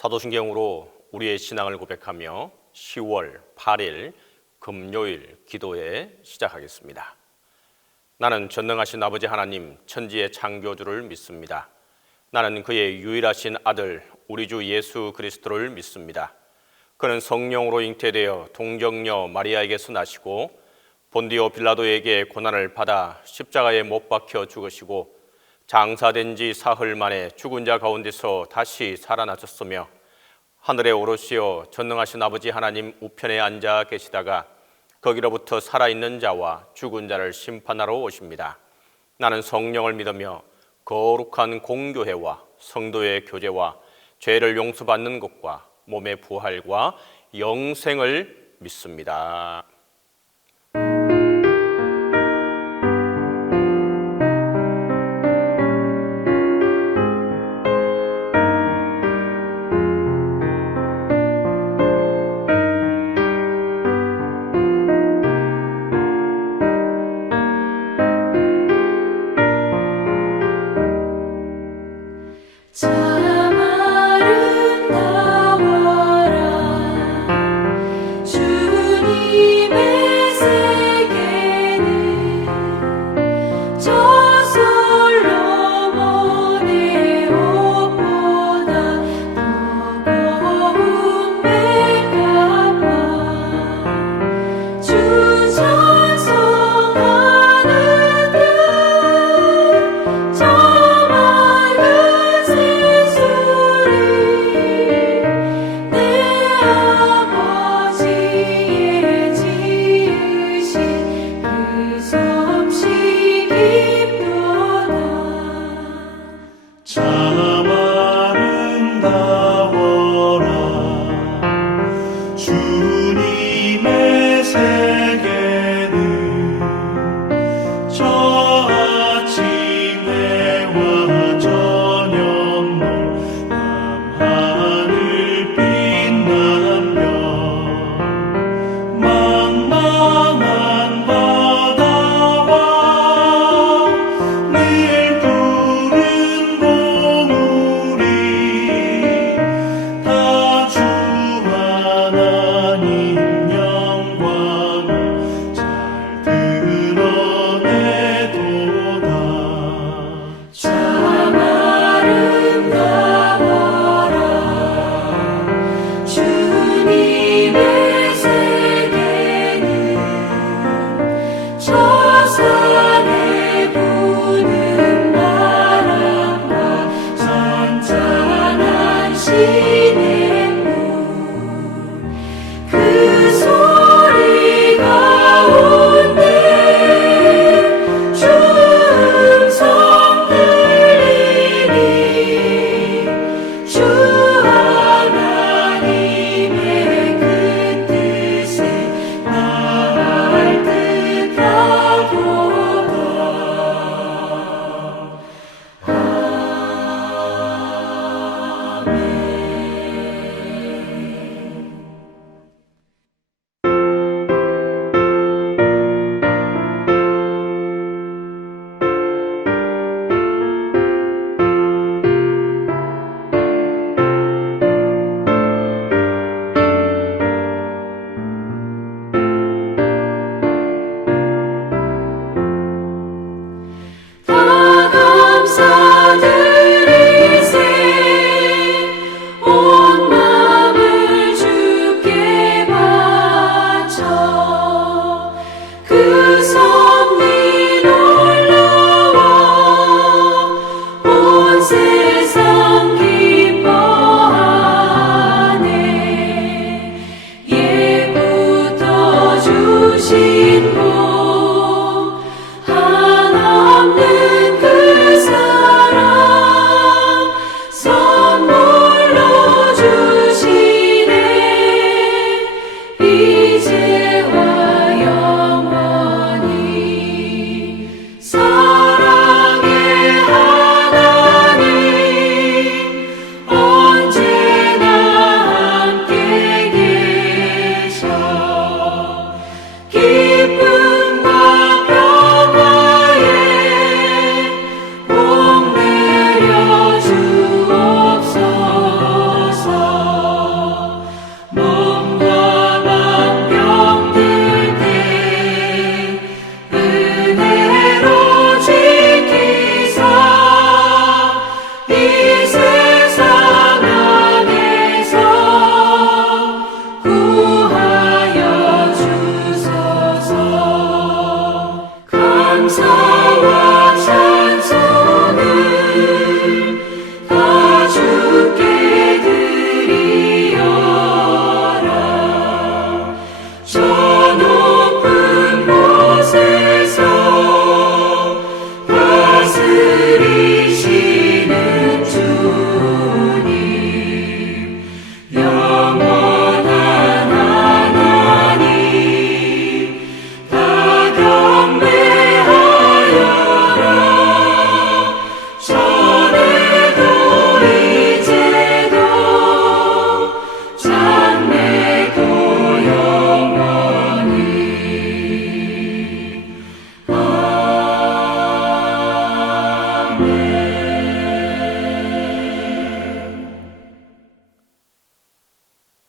사도신경으로 우리의 신앙을 고백하며 10월 8일 금요일 기도회 시작하겠습니다. 나는 전능하신 아버지 하나님 천지의 창조주를 믿습니다. 나는 그의 유일하신 아들 우리 주 예수 그리스도를 믿습니다. 그는 성령으로 잉태되어 동정녀 마리아에게서 나시고 본디오 빌라도에게 고난을 받아 십자가에 못 박혀 죽으시고 장사된 지 사흘 만에 죽은 자 가운데서 다시 살아나셨으며 하늘에 오르시어 전능하신 아버지 하나님 우편에 앉아 계시다가 거기로부터 살아있는 자와 죽은 자를 심판하러 오십니다. 나는 성령을 믿으며 거룩한 공교회와 성도의 교제와 죄를 용서받는 것과 몸의 부활과 영생을 믿습니다.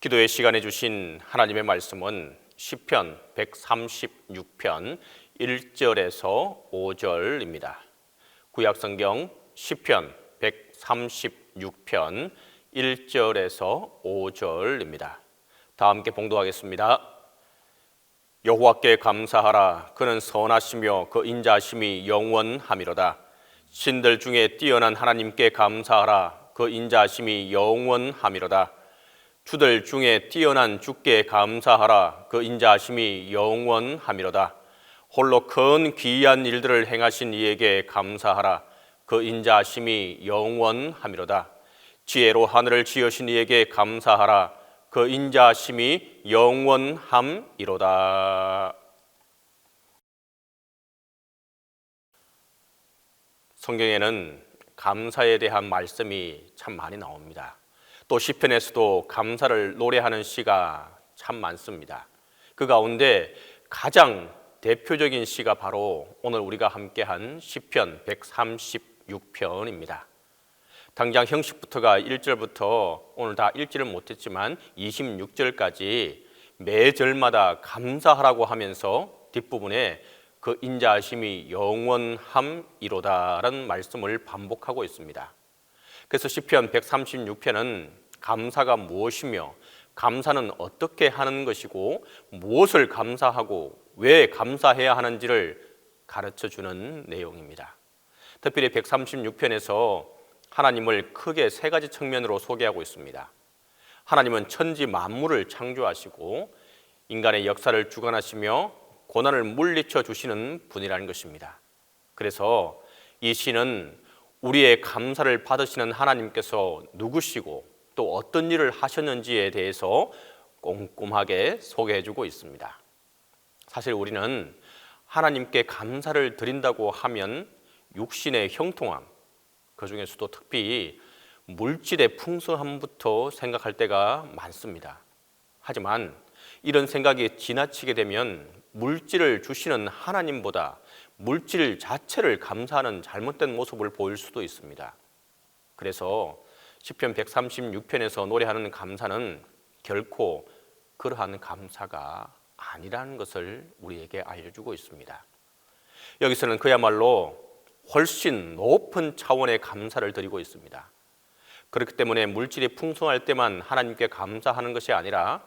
기도의 시간에 주신 하나님의 말씀은 시편 136편 1절에서 5절입니다. 구약성경 시편 136편 1절에서 5절입니다. 다 함께 봉독하겠습니다. 여호와께 감사하라. 그는 선하시며 그 인자하심이 영원하미로다. 신들 중에 뛰어난 하나님께 감사하라. 그 인자하심이 영원하미로다. 주들 중에 뛰어난 주께 감사하라. 그 인자하심이 영원하미로다. 홀로 큰 기이한 일들을 행하신 이에게 감사하라. 그 인자하심이 영원하미로다. 지혜로 하늘을 지으신 이에게 감사하라. 그 인자하심이 영원함이로다. 성경에는 감사에 대한 말씀이 참 많이 나옵니다. 또 시편에서도 감사를 노래하는 시가 참 많습니다. 그 가운데 가장 대표적인 시가 바로 오늘 우리가 함께한 시편 136편입니다. 당장 형식부터가 1절부터 오늘 다 읽지를 못했지만 26절까지 매 절마다 감사하라고 하면서 뒷부분에 그 인자하심이 영원함이로다라는 말씀을 반복하고 있습니다. 그래서 시편 136편은 감사가 무엇이며 감사는 어떻게 하는 것이고 무엇을 감사하고 왜 감사해야 하는지를 가르쳐주는 내용입니다. 특별히 136편에서 하나님을 크게 세 가지 측면으로 소개하고 있습니다. 하나님은 천지 만물을 창조하시고 인간의 역사를 주관하시며 고난을 물리쳐 주시는 분이라는 것입니다. 그래서 이 시는 우리의 감사를 받으시는 하나님께서 누구시고 또 어떤 일을 하셨는지에 대해서 꼼꼼하게 소개해주고 있습니다. 사실 우리는 하나님께 감사를 드린다고 하면 육신의 형통함, 그 중에서도 특히 물질의 풍성함부터 생각할 때가 많습니다. 하지만 이런 생각이 지나치게 되면 물질을 주시는 하나님보다 물질 자체를 감사하는 잘못된 모습을 보일 수도 있습니다. 그래서 시편 136편에서 노래하는 감사는 결코 그러한 감사가 아니라는 것을 우리에게 알려주고 있습니다. 여기서는 그야말로 훨씬 높은 차원의 감사를 드리고 있습니다. 그렇기 때문에 물질이 풍성할 때만 하나님께 감사하는 것이 아니라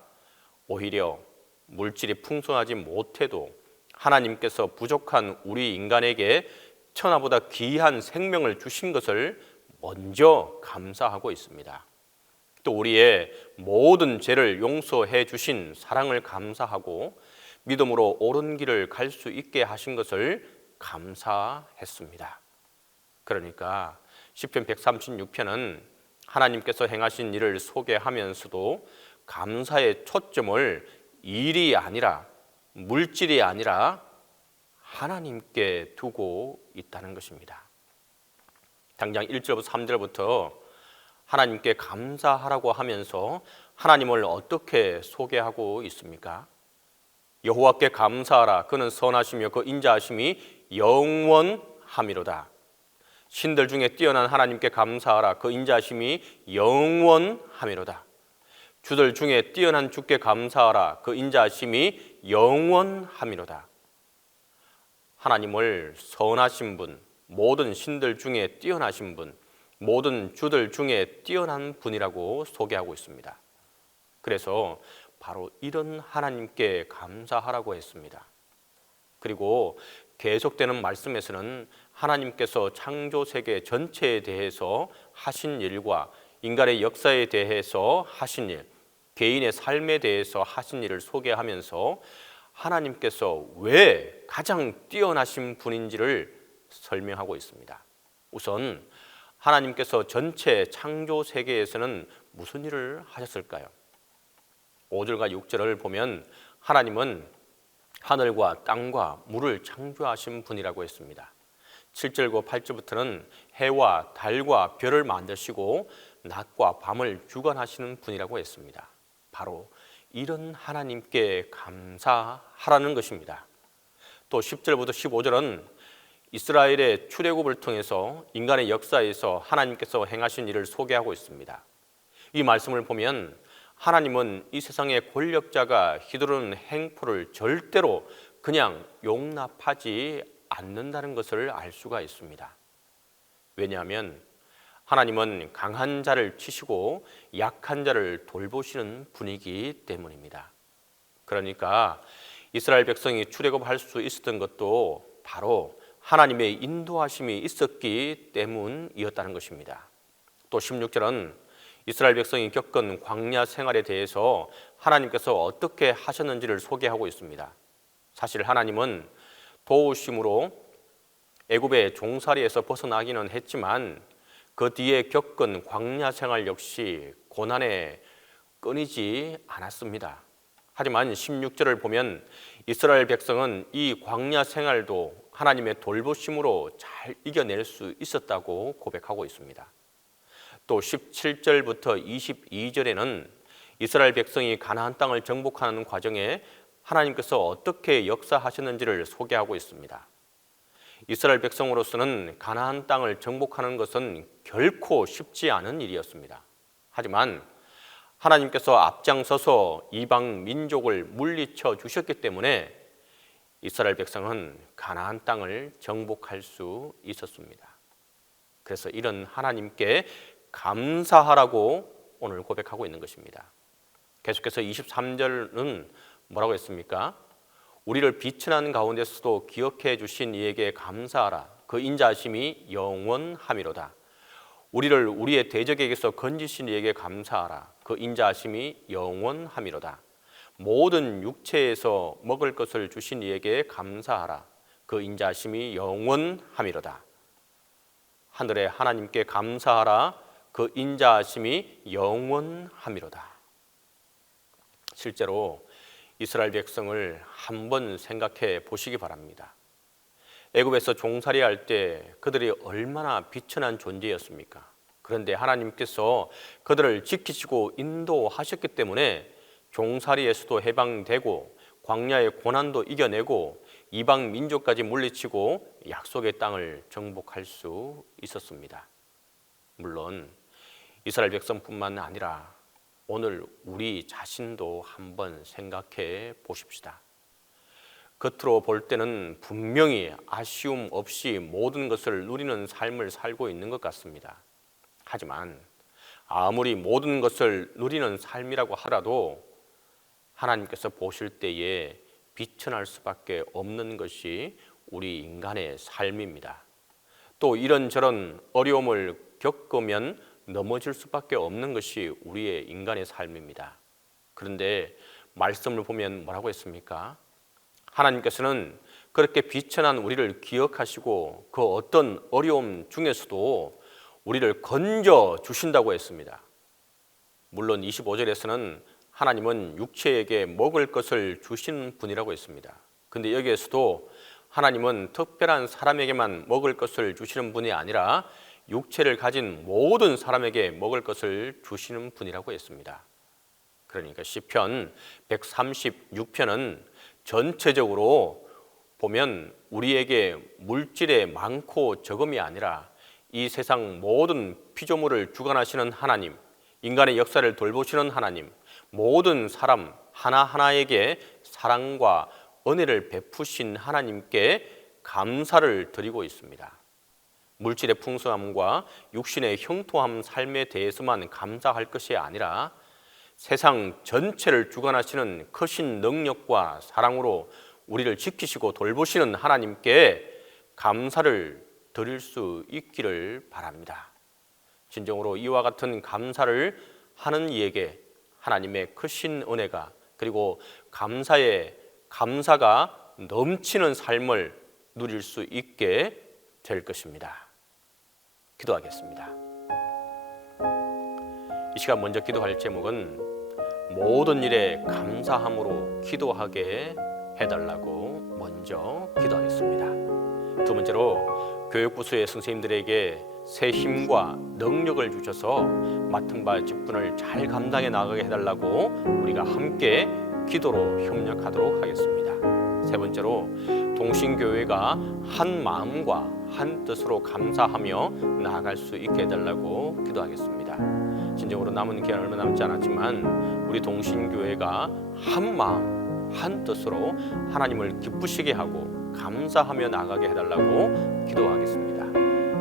오히려 물질이 풍성하지 못해도 하나님께서 부족한 우리 인간에게 천하보다 귀한 생명을 주신 것을 먼저 감사하고 있습니다. 또 우리의 모든 죄를 용서해 주신 사랑을 감사하고 믿음으로 옳은 길을 갈 수 있게 하신 것을 감사했습니다. 그러니까 시편 136편은 하나님께서 행하신 일을 소개하면서도 감사의 초점을 일이 아니라 물질이 아니라 하나님께 두고 있다는 것입니다. 당장 1절부터 3절부터 하나님께 감사하라고 하면서 하나님을 어떻게 소개하고 있습니까? 여호와께 감사하라. 그는 선하시며 그 인자하심이 영원함이로다. 신들 중에 뛰어난 하나님께 감사하라. 그 인자하심이 영원함이로다. 주들 중에 뛰어난 주께 감사하라. 그 인자하심이 영원함이로다. 하나님을 선하신 분, 모든 신들 중에 뛰어나신 분, 모든 주들 중에 뛰어난 분이라고 소개하고 있습니다. 그래서 바로 이런 하나님께 감사하라고 했습니다. 그리고 계속되는 말씀에서는 하나님께서 창조 세계 전체에 대해서 하신 일과 인간의 역사에 대해서 하신 일, 개인의 삶에 대해서 하신 일을 소개하면서 하나님께서 왜 가장 뛰어나신 분인지를 설명하고 있습니다. 우선 하나님께서 전체 창조 세계에서는 무슨 일을 하셨을까요? 5절과 6절을 보면 하나님은 하늘과 땅과 물을 창조하신 분이라고 했습니다. 7절과 8절부터는 해와 달과 별을 만드시고 낮과 밤을 주관하시는 분이라고 했습니다. 바로 이런 하나님께 감사하라는 것입니다. 또 10절부터 15절은 이스라엘의 출애굽을 통해서 인간의 역사에서 하나님께서 행하신 일을 소개하고 있습니다. 이 말씀을 보면 하나님은 이 세상의 권력자가 휘두르는 행포를 절대로 그냥 용납하지 않는다는 것을 알 수가 있습니다. 왜냐하면 하나님은 강한 자를 치시고 약한 자를 돌보시는 분이기 때문입니다. 그러니까 이스라엘 백성이 출애굽할 수 있었던 것도 바로 하나님의 인도하심이 있었기 때문이었다는 것입니다. 또 16절은 이스라엘 백성이 겪은 광야 생활에 대해서 하나님께서 어떻게 하셨는지를 소개하고 있습니다. 사실 하나님은 도우심으로 애굽의 종살이에서 벗어나기는 했지만 그 뒤에 겪은 광야 생활 역시 고난에 끊이지 않았습니다. 하지만 16절을 보면 이스라엘 백성은 이 광야 생활도 하나님의 돌보심으로 잘 이겨낼 수 있었다고 고백하고 있습니다. 또 17절부터 22절에는 이스라엘 백성이 가나안 땅을 정복하는 과정에 하나님께서 어떻게 역사하셨는지를 소개하고 있습니다. 이스라엘 백성으로서는 가나안 땅을 정복하는 것은 결코 쉽지 않은 일이었습니다. 하지만 하나님께서 앞장서서 이방 민족을 물리쳐 주셨기 때문에 이스라엘 백성은 가나안 땅을 정복할 수 있었습니다. 그래서 이런 하나님께 감사하라고 오늘 고백하고 있는 것입니다. 계속해서 23절은 뭐라고 했습니까? 우리를 비천한 가운데서도 기억해 주신 이에게 감사하라. 그 인자하심이 영원함이로다. 우리를 우리의 대적에게서 건지신 이에게 감사하라. 그 인자하심이 영원함이로다. 모든 육체에서 먹을 것을 주신 이에게 감사하라. 그 인자하심이 영원함이로다. 하늘의 하나님께 감사하라. 그 인자하심이 영원함이로다. 실제로 이스라엘 백성을 한번 생각해 보시기 바랍니다. 애굽에서 종살이 할 때 그들이 얼마나 비천한 존재였습니까? 그런데 하나님께서 그들을 지키시고 인도하셨기 때문에 종살이에서도 해방되고 광야의 고난도 이겨내고 이방 민족까지 물리치고 약속의 땅을 정복할 수 있었습니다. 물론 이스라엘 백성뿐만 아니라 오늘 우리 자신도 한번 생각해 보십시다. 겉으로 볼 때는 분명히 아쉬움 없이 모든 것을 누리는 삶을 살고 있는 것 같습니다. 하지만 아무리 모든 것을 누리는 삶이라고 하더라도 하나님께서 보실 때에 비천할 수밖에 없는 것이 우리 인간의 삶입니다. 또 이런저런 어려움을 겪으면 넘어질 수밖에 없는 것이 우리의 인간의 삶입니다. 그런데 말씀을 보면 뭐라고 했습니까? 하나님께서는 그렇게 비천한 우리를 기억하시고 그 어떤 어려움 중에서도 우리를 건져 주신다고 했습니다. 물론 25절에서는 하나님은 육체에게 먹을 것을 주시는 분이라고 했습니다. 근데 여기에서도 하나님은 특별한 사람에게만 먹을 것을 주시는 분이 아니라 육체를 가진 모든 사람에게 먹을 것을 주시는 분이라고 했습니다. 그러니까 시편 136편은 전체적으로 보면 우리에게 물질의 많고 적음이 아니라 이 세상 모든 피조물을 주관하시는 하나님, 인간의 역사를 돌보시는 하나님, 모든 사람 하나하나에게 사랑과 은혜를 베푸신 하나님께 감사를 드리고 있습니다. 물질의 풍성함과 육신의 형통한 삶에 대해서만 감사할 것이 아니라 세상 전체를 주관하시는 크신 능력과 사랑으로 우리를 지키시고 돌보시는 하나님께 감사를 드릴 수 있기를 바랍니다. 진정으로 이와 같은 감사를 하는 이에게 하나님의 크신 은혜가 그리고 감사가 넘치는 삶을 누릴 수 있게 될 것입니다. 기도하겠습니다. 이 시간 먼저 기도할 제목은 모든 일에 감사함으로 기도하게 해달라고 먼저 기도하겠습니다. 두 번째로 교육부서의 선생님들에게 새 힘과 능력을 주셔서 맡은 바 직분을 잘 감당해 나가게 해달라고 우리가 함께 기도로 협력하도록 하겠습니다. 세 번째로 동신교회가 한 마음과 한 뜻으로 감사하며 나아갈 수 있게 해달라고 기도하겠습니다. 진정으로 남은 기간 얼마 남지 않았지만 우리 동신교회가 한 마음 한 뜻으로 하나님을 기쁘시게 하고 감사하며 나가게 해달라고 기도하겠습니다.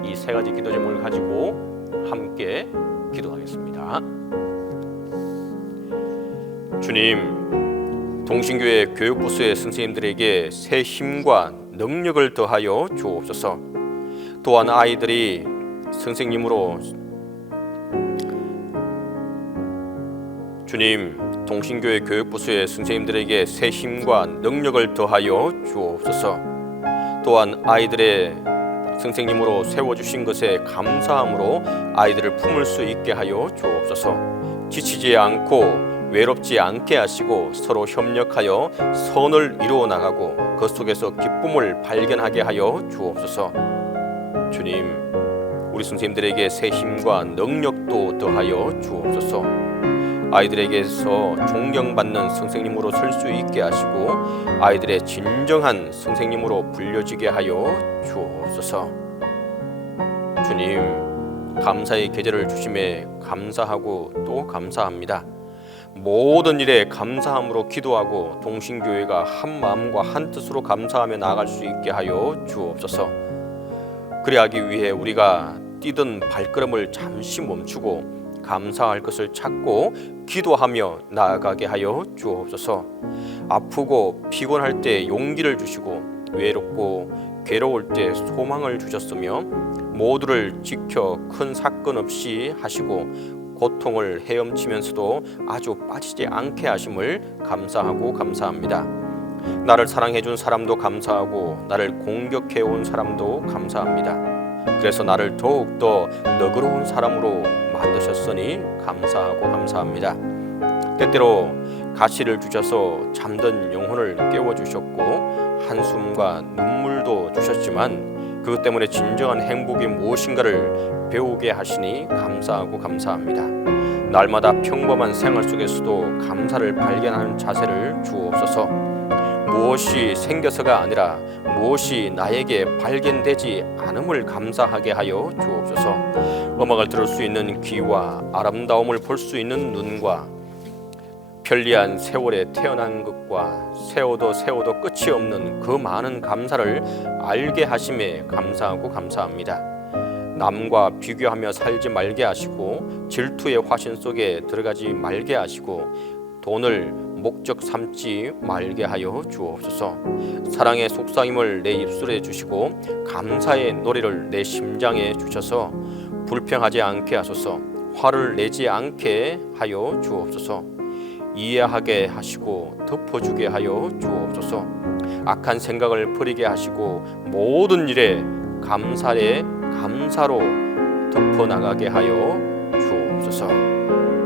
이 세 가지 기도 제목을 가지고 함께 기도하겠습니다. 주님, 동신교회 교육부서의 선생님들에게 새 힘과 능력을 더하여 주옵소서. 또한 아이들이 선생님으로 주님, 동신교회 교육부서의 선생님들에게 새 힘과 능력을 더하여 주옵소서. 또한 아이들의 선생님으로 세워주신 것에 감사함으로 아이들을 품을 수 있게 하여 주옵소서. 지치지 않고 외롭지 않게 하시고 서로 협력하여 선을 이루어 나가고 그 속에서 기쁨을 발견하게 하여 주옵소서. 주님, 우리 선생님들에게 새 힘과 능력도 더하여 주옵소서. 아이들에게서 존경받는 선생님으로 설 수 있게 하시고 아이들의 진정한 선생님으로 불려지게 하여 주옵소서. 주님, 감사의 계절을 주심에 감사하고 또 감사합니다. 모든 일에 감사함으로 기도하고 동신교회가 한 마음과 한 뜻으로 감사하며 나아갈 수 있게 하여 주옵소서. 그리하기 위해 우리가 뛰던 발걸음을 잠시 멈추고 감사할 것을 찾고 기도하며 나아가게 하여 주옵소서. 아프고 피곤할 때 용기를 주시고 외롭고 괴로울 때 소망을 주셨으며 모두를 지켜 큰 사건 없이 하시고 고통을 헤엄치면서도 아주 빠지지 않게 하심을 감사하고 감사합니다. 나를 사랑해준 사람도 감사하고 나를 공격해온 사람도 감사합니다. 그래서 나를 더욱더 너그러운 사람으로 만드셨으니 감사하고 감사합니다. 때때로 가시를 주셔서 잠든 영혼을 깨워주셨고 한숨과 눈물도 주셨지만 그것 때문에 진정한 행복이 무엇인가를 배우게 하시니 감사하고 감사합니다. 날마다 평범한 생활 속에서도 감사를 발견하는 자세를 주옵소서. 무엇이 생겨서가 아니라 무엇이 나에게 발견되지 않음을 감사하게 하여 주옵소서. 음악을 들을 수 있는 귀와 아름다움을 볼 수 있는 눈과 편리한 세월에 태어난 것과 세워도 끝이 없는 그 많은 감사를 알게 하심에 감사하고 감사합니다. 남과 비교하며 살지 말게 하시고 질투의 화신 속에 들어가지 말게 하시고 돈을 목적 삼지 말게 하여 주옵소서. 사랑의 속삭임을 내 입술에 주시고 감사의 노래를 내 심장에 주셔서 불평하지 않게 하소서. 화를 내지 않게 하여 주옵소서. 이해하게 하시고 덮어주게 하여 주옵소서. 악한 생각을 버리게 하시고 모든 일에 감사로 덮어나가게 하여 주옵소서.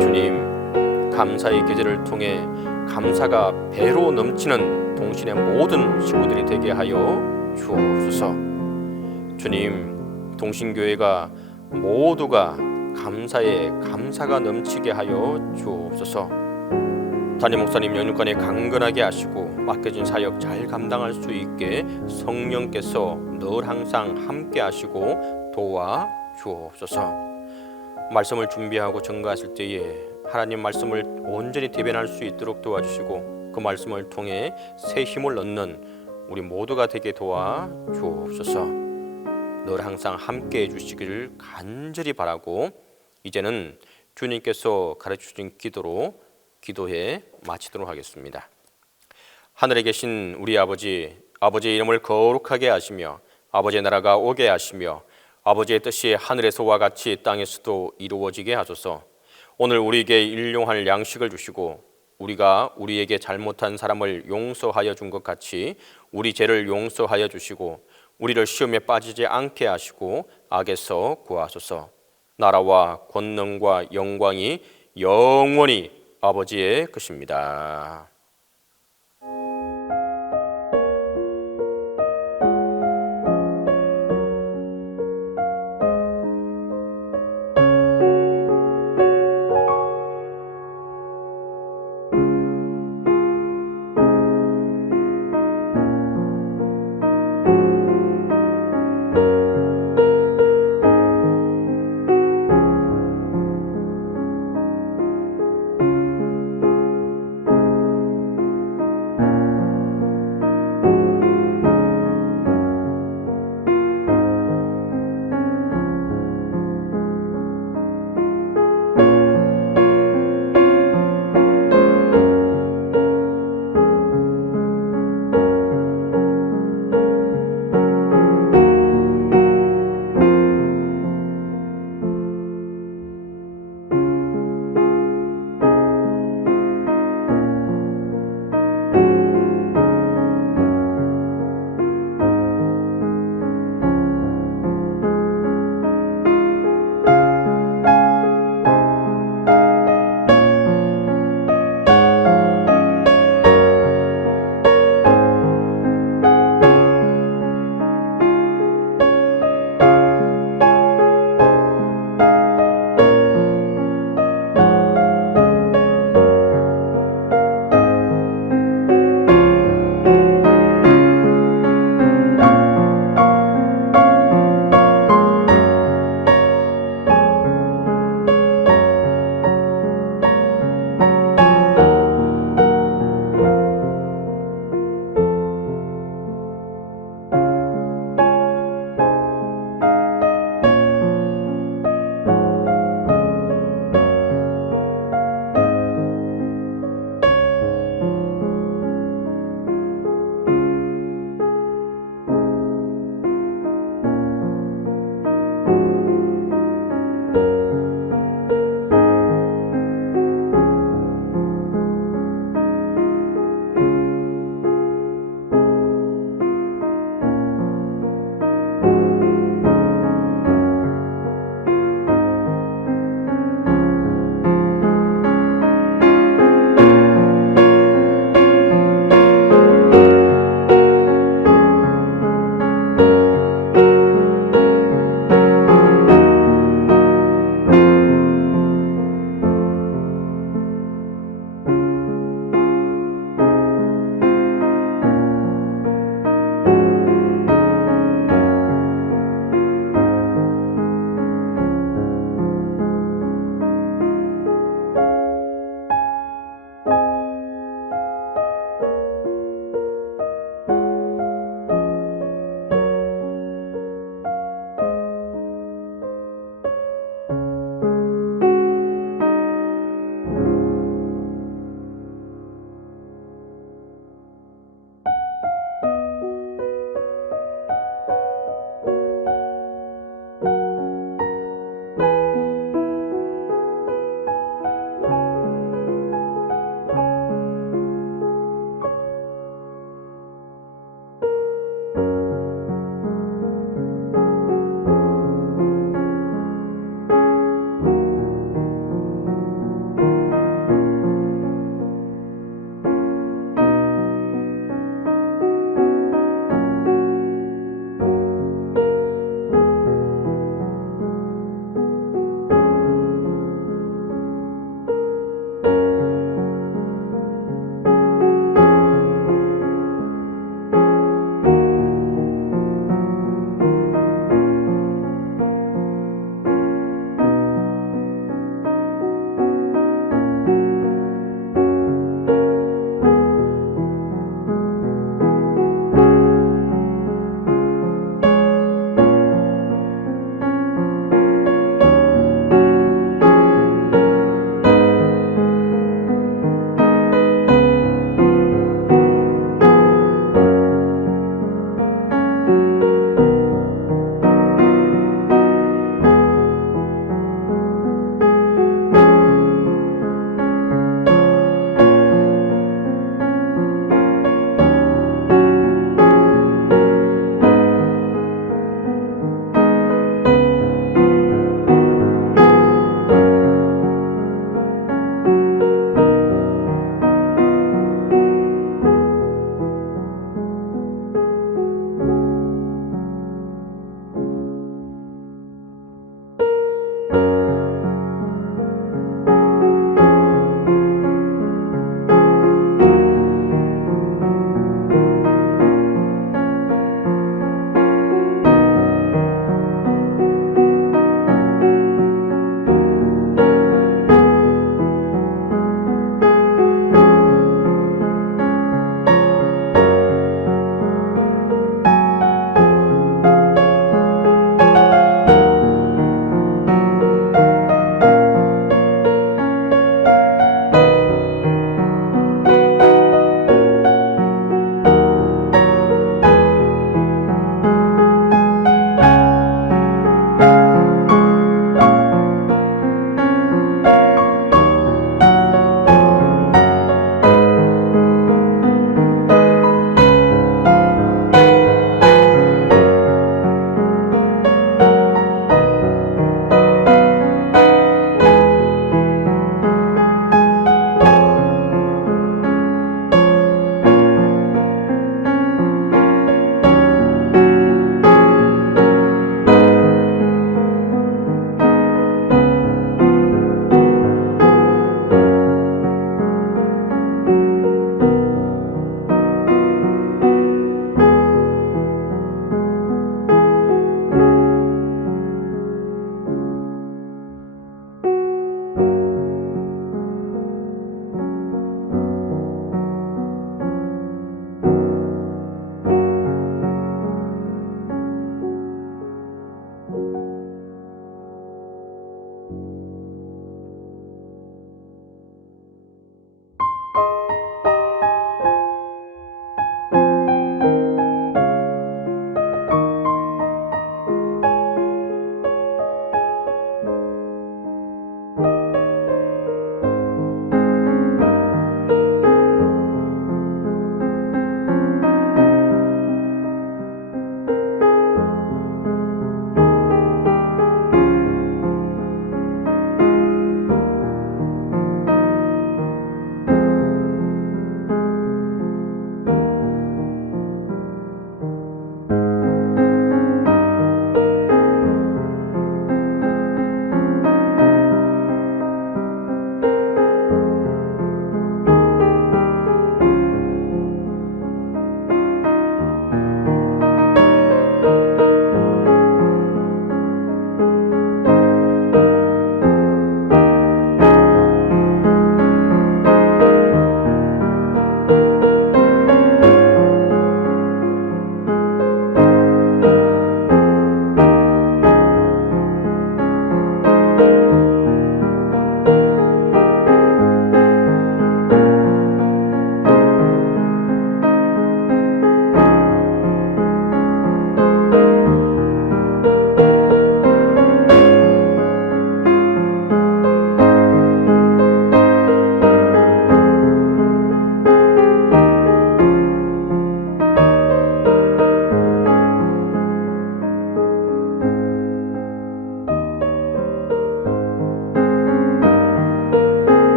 주님, 감사의 계절을 통해 감사가 배로 넘치는 동신의 모든 식구들이 되게 하여 주옵소서. 주님, 동신교회가 모두가 감사에 감사가 넘치게 하여 주옵소서. 담임 목사님 연육간에 강건하게 하시고 맡겨진 사역 잘 감당할 수 있게 성령께서 늘 항상 함께 하시고 도와 주옵소서. 말씀을 준비하고 전가하실 때에 하나님 말씀을 온전히 대변할 수 있도록 도와주시고 그 말씀을 통해 새 힘을 얻는 우리 모두가 되게 도와 주옵소서. 늘 항상 함께 해주시기를 간절히 바라고 이제는 주님께서 가르쳐주신 기도로 기도해 마치도록 하겠습니다. 하늘에 계신 우리 아버지, 아버지의 이름을 거룩하게 하시며 아버지의 나라가 오게 하시며 아버지의 뜻이 하늘에서와 같이 땅에서도 이루어지게 하소서. 오늘 우리에게 일용할 양식을 주시고 우리가 우리에게 잘못한 사람을 용서하여 준 것 같이 우리 죄를 용서하여 주시고 우리를 시험에 빠지지 않게 하시고 악에서 구하소서. 나라와 권능과 영광이 영원히 아버지의 것입니다.